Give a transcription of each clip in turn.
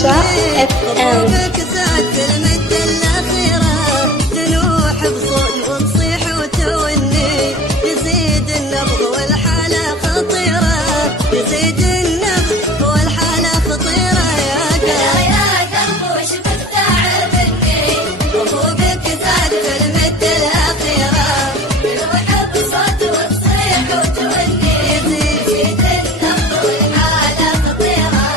حربشة FM. تنوح بصوت وتصيح وتوني، يزيد النبض والحالة خطيرة، يزيد النبض والحالة خطيرة. يا قلب وش بتتعبني، وفوقك زاد في المد الأخيرة، تنوح بصوت وتصيح وتوني، يزيد النبض والحالة خطيرة.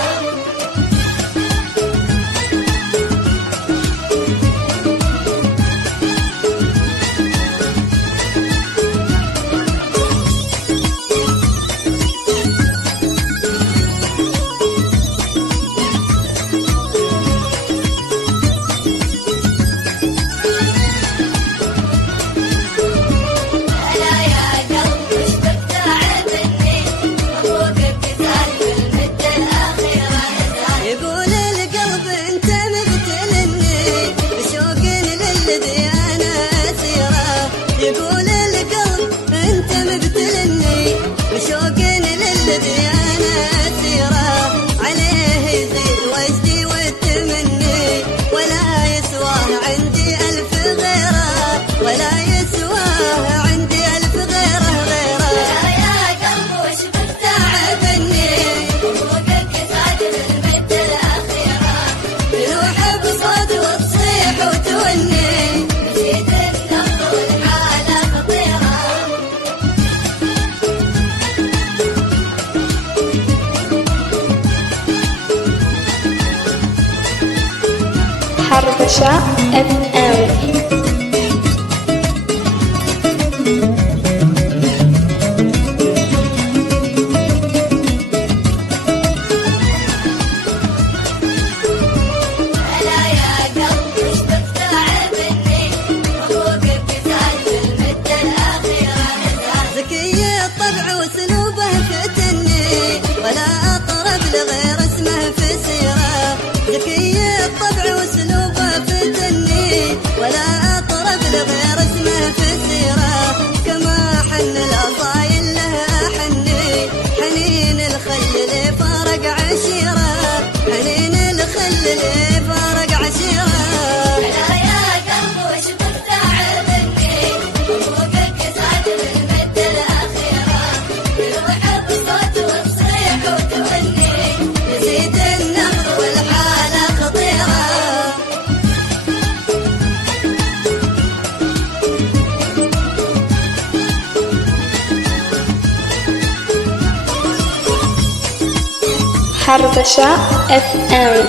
يقول القلب انت مبتلني، بشوق للذي انا اسيره، عليه يزيد وجدي والتمني، ولا يسواه عندي الف غيره، ولا يسواه عندي الف غيره. يا قلب وش بتتعبني، وفوقك زاد المد الاخيره، تروح بصوت وتصيح وتوني، يزيد النبض والحاله خطيره. حربشة FM. ذكية الطبع واسلوبه فتني، ولا اقرب لغير اسمه في سيره، ذكية الطبع واسلوبه فتني، ولا اقرب لغير اسمه في سيره، كما حن الاصايل له حني، حنين الخل اللي فارق عشيره، حنين الخل اللي فارق عشيره. يا قلب وش بتتعبني، وفوقك زاد بالمد الاخيره، تروح بصوت وتصيح وتوني، يزيد النبض والحاله خطيره. حربشة FM.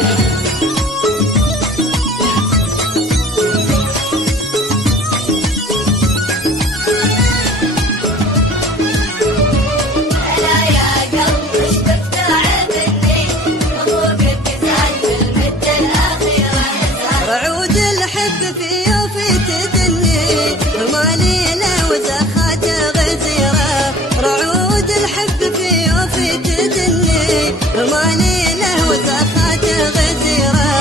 رعود الحب في وفي تدني، مالي له وزخاته غزيره، رعود الحب في وفي تدني، مالي له وزخاته غزيره.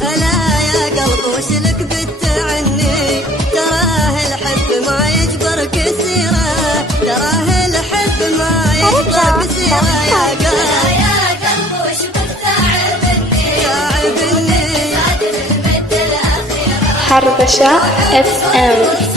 الا يا قلب وش لك بالتعني، تراه الحب ما يجبر كسيره، تراه الحب ما يجبر كسيره. يا قلب وش بتتعبني، تعبني حربشة FM.